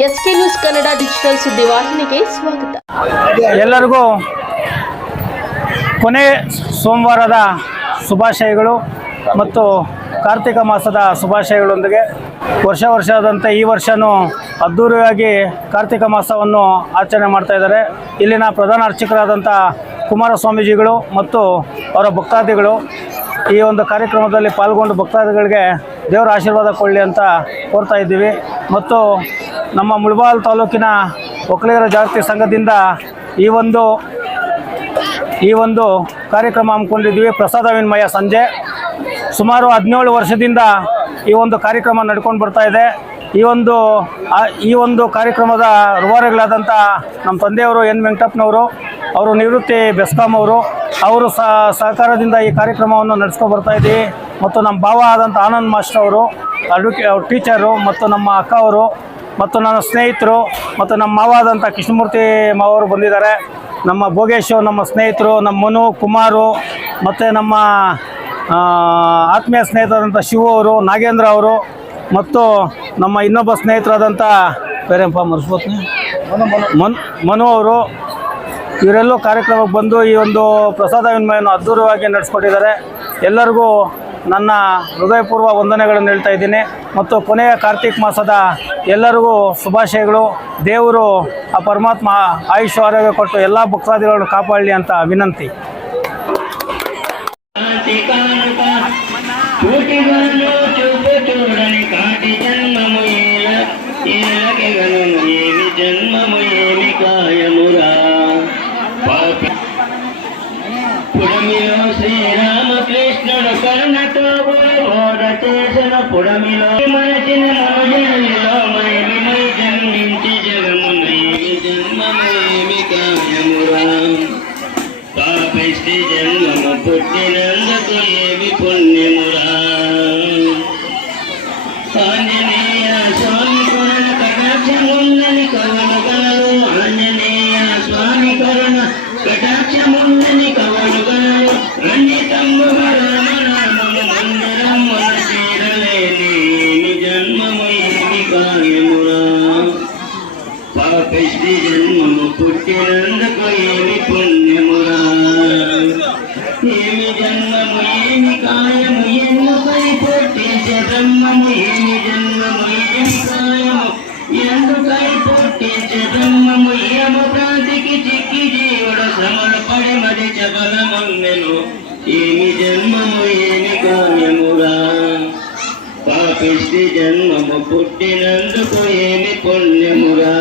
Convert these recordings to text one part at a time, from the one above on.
S K news Kannada digital ಸುದ್ದಿವಾಹಿನಿಗೆ ಸ್ವಾಗತ. ಎಲ್ಲರಿಗೂ ಕೊನೆ ಸೋಮವಾರದ ಶುಭಾಶಯಗಳು ಮತ್ತು ಕಾರ್ತಿಕ ಮಾಸದ ಶುಭಾಶಯಗಳೊಂದಿಗೆ ವರ್ಷ ವರ್ಷದಂತೆ ಈ ವರ್ಷವೂ ಅದ್ಧೂರಿಯಾಗಿ ಕಾರ್ತಿಕ ಮಾಸವನ್ನು ಆಚರಣೆ ಮಾಡ್ತಾ ಇದ್ದಾರೆ. ಇಲ್ಲಿನ ಪ್ರಧಾನ ಅರ್ಚಕರಾದಂಥ ಕುಮಾರ ಸ್ವಾಮೀಜಿಗಳು ಮತ್ತು ಅವರ ಭಕ್ತಾದಿಗಳು ಈ ಒಂದು ಕಾರ್ಯಕ್ರಮದಲ್ಲಿ ಪಾಲ್ಗೊಂಡು ಭಕ್ತಾದಿಗಳಿಗೆ ದೇವರ ಆಶೀರ್ವಾದ ಕೊಡಲಿ ಅಂತ ಕೋರ್ತಾ ಇದ್ದೀವಿ. ಮತ್ತು ನಮ್ಮ ಮುಳಬಾಲ್ ತಾಲೂಕಿನ ಒಕ್ಕಲಿಗರ ಜಾಗೃತಿ ಸಂಘದಿಂದ ಈ ಒಂದು ಈ ಒಂದು ಕಾರ್ಯಕ್ರಮ ಹಮ್ಮಿಕೊಂಡಿದ್ವಿ ಪ್ರಸಾದ ವಿನಿಮಯ ಸಂಜೆ. ಸುಮಾರು ಹದಿನೇಳು ವರ್ಷದಿಂದ ಈ ಒಂದು ಕಾರ್ಯಕ್ರಮ ನಡ್ಕೊಂಡು ಬರ್ತಾ ಇದೆ. ಈ ಒಂದು ಈ ಒಂದು ಕಾರ್ಯಕ್ರಮದ ರುವಾರಿಗಳಾದಂಥ ನಮ್ಮ ತಂದೆಯವರು ಎನ್ ವೆಂಕಟಪ್ಪನವರು, ಅವರು ನಿವೃತ್ತಿ ಬೆಸ್ಕಾಂ ಅವರು ಅವರು ಸಹ ಸಹಕಾರದಿಂದ ಈ ಕಾರ್ಯಕ್ರಮವನ್ನು ನಡೆಸ್ಕೊಂಡು ಬರ್ತಾ ಇದ್ದೀವಿ. ಮತ್ತು ನಮ್ಮ ಭಾವ ಆದಂಥ ಆನಂದ್ ಮಾಸ್ಟರ್ ಅವರು ಅಡ್ವೊಕೇ ಟೀಚರು, ಮತ್ತು ನಮ್ಮ ಅಕ್ಕ ಅವರು ಮತ್ತು ನನ್ನ ಸ್ನೇಹಿತರು ಮತ್ತು ನಮ್ಮ ಮಾವಾದಂಥ ಕೃಷ್ಣಮೂರ್ತಿ ಮಾವರು ಬಂದಿದ್ದಾರೆ. ನಮ್ಮ ಭೋಗೇಶ್, ನಮ್ಮ ಸ್ನೇಹಿತರು, ನಮ್ಮ ಮನು, ಕುಮಾರು ಮತ್ತು ನಮ್ಮ ಆತ್ಮೀಯ ಸ್ನೇಹಿತರಾದಂಥ ಶಿವು ಅವರು, ನಾಗೇಂದ್ರ ಅವರು ಮತ್ತು ನಮ್ಮ ಇನ್ನೊಬ್ಬ ಸ್ನೇಹಿತರಾದಂಥ ಬೇರೆಪ್ಪ ಮರ್ಸ್ಬೋತ್ನಿ ಮನ್, ಮನು ಅವರು ಇವರೆಲ್ಲೂ ಕಾರ್ಯಕ್ರಮಕ್ಕೆ ಬಂದು ಈ ಒಂದು ಪ್ರಸಾದ ವಿನಿಮಯವನ್ನು ಅದ್ಧೂರಿಯಾಗಿ ನಡೆಸ್ಕೊಟ್ಟಿದ್ದಾರೆ. ಎಲ್ಲರಿಗೂ ನನ್ನ ಹೃದಯಪೂರ್ವ ವಂದನೆಗಳನ್ನು ಹೇಳ್ತಾ ಇದ್ದೀನಿ. ಮತ್ತು ಕೊನೆಯ ಕಾರ್ತಿಕ ಮಾಸದ ಎಲ್ಲರಿಗೂ ಶುಭಾಶಯಗಳು ದೇವರು ಆ ಪರಮಾತ್ಮ ಆಯುಷ್ ಆರೋಗ್ಯ ಕೊಟ್ಟು ಎಲ್ಲ ಭಕ್ತಾದಿಗಳನ್ನು ಕಾಪಾಡಲಿ ಅಂತ ವಿನಂತಿ కోటిగాను చూపు చూడని కాటి జన్మమేమి కామురా పాపిష్టి జన్మము పుట్టినందుకు ఏమి పుణ్యం పాపిష్టి పుట్టినందుకు ఏమి పుణ్యమురా? ఏమి జన్మము ఏమి కాయము ఎందుకై పుట్టించే బ్రహ్మము? ఏమి జన్మము ఏమి కాయము ఎందుకై పుట్టించే బ్రహ్మము? ఏము ప్రాంతికి చిక్కి జీవుడు శ్రమలు పడి మరి చబలమమ్మెను ఏమి జన్మము ఏమి కాయమురా? పాపిష్టి జన్మము పుట్టినందుకు ఏమి పుణ్యమురా?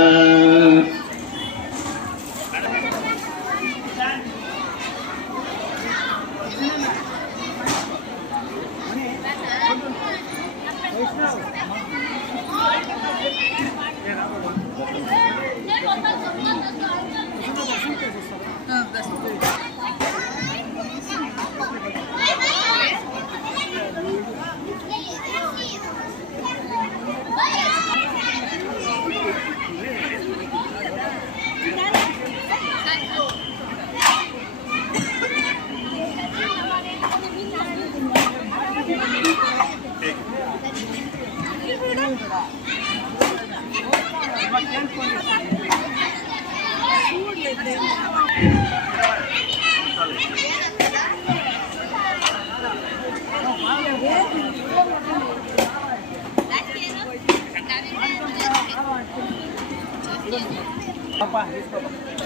Let's go. Papa, isso, papa.